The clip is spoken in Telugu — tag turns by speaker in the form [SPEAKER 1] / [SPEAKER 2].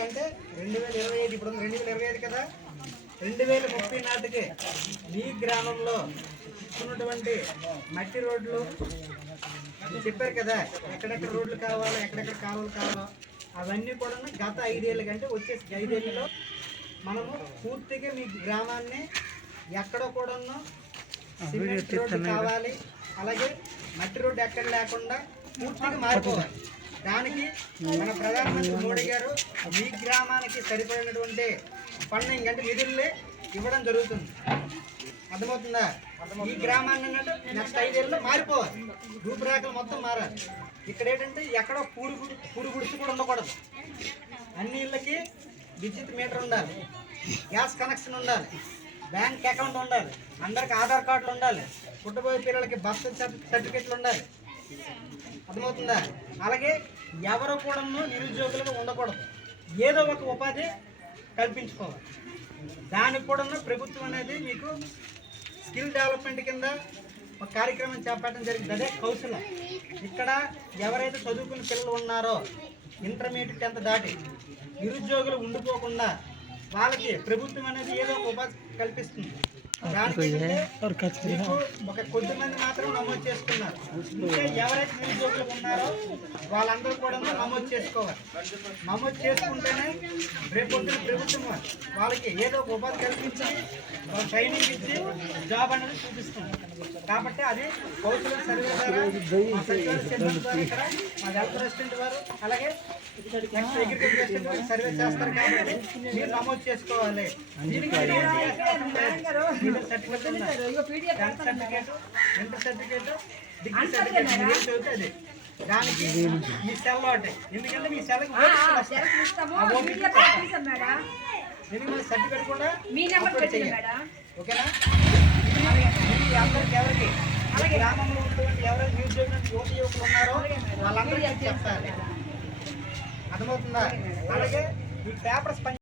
[SPEAKER 1] అంటే రెండు వేల ఇరవై ఐదు ఇప్పుడు రెండు వేల ఇరవై ఐదు కదా? రెండు వేల ముప్పై నాటికి మీ గ్రామంలో ఉన్నటువంటి మట్టి రోడ్లు చెప్పారు కదా ఎక్కడెక్కడ రోడ్లు కావాలో ఎక్కడెక్కడ కావాలి కావాలో అవన్నీ కూడా గత ఐదేళ్ళ కంటే వచ్చేసి ఐదేళ్ళలో మనము పూర్తిగా మీ గ్రామాన్ని ఎక్కడ కూడా సిమెంట్ రోడ్డు కావాలి. అలాగే మట్టి రోడ్డు ఎక్కడ లేకుండా పూర్తిగా మారిపోవాలి. దానికి మన ప్రధానమంత్రి మోడీ గారు మీ గ్రామానికి సరిపడినటువంటి ఫండింగ్ అంటే నిధుల్ని ఇవ్వడం జరుగుతుంది. అర్థమవుతుందా? ఈ గ్రామాన్ని నెక్స్ట్ ఐదేళ్ళలో మారిపోవాలి. రూపురేఖలు మొత్తం మారాలి. ఇక్కడ ఏంటంటే ఎక్కడో పూరు గుడి- పూరు గుడిసి కూడా ఉండకూడదు. అన్ని ఇళ్ళకి విద్యుత్ మీటర్ ఉండాలి. గ్యాస్ కనెక్షన్ ఉండాలి. బ్యాంక్ అకౌంట్ ఉండాలి. అందరికి ఆధార్ కార్డులు ఉండాలి. పుట్టబోయే పిల్లలకి బర్త్ సర్టిఫికెట్లు ఉండాలి. అర్థమవుతుందా? అలాగే ఎవరు కూడా నిరుద్యోగులుగా ఉండకూడదు. ఏదో ఒక ఉపాధి కల్పించుకోవాలి. దానికి కూడా ప్రభుత్వం అనేది మీకు స్కిల్ డెవలప్మెంట్ కింద ఒక కార్యక్రమం చేపట్టడం జరిగింది. అదే కౌశల. ఇక్కడ ఎవరైతే చదువుకున్న పిల్లలు ఉన్నారో ఇంటర్మీడియట్ టెన్త్ దాటి నిరుద్యోగులు ఉండిపోకుండా వాళ్ళకి ప్రభుత్వం అనేది ఏదో ఒక ఉపాధి కల్పిస్తుంది. ఒక కొద్ది మంది మాత్రం నమోదు చేసుకున్నారు. ఎవరైతే నిరుద్యోగులు ఉన్నారో వాళ్ళందరూ కూడా నమోదు చేసుకోవాలి. నమోదు చేసుకుంటేనే రేపు పొద్దున ప్రభుత్వం వాళ్ళకి ఏదో ఒక ఉపాధి కల్పించి వాళ్ళ ట్రైనింగ్ ఇచ్చి జాబ్ అనేది చూపిస్తుంది. కాబట్టి అది కౌన్సిలర్ సర్వే ద్వారా మా హెల్త్ రెసిడెంట్ వారు అలాగే నెక్స్ట్ అగ్రికల్చర్ సర్వే చేస్తారు కాబట్టి మీరు నమోదు చేసుకోవాలి. ఇంటర్ సర్టిఫికేట్ డిగ్రీ సర్టిఫికేట్ మీరు ఏం చదివితే అది. దానికి మీ సెల్ ఒకటి. ఎందుకంటే మీ సెల్కి దీనికి మన సర్టిఫికేట్ కూడా
[SPEAKER 2] మీ నెంబర్
[SPEAKER 1] ఓకేనా? అందరికి ఎవరికి? ఈ గ్రామంలో ఉన్నటువంటి ఎవరైతే నిరుద్యోగులు యువత యువకులు ఉన్నారో వాళ్ళందరికీ చెప్పాలి. అర్థమవుతుందా? అలాగే ఈ పేపర్స్ పని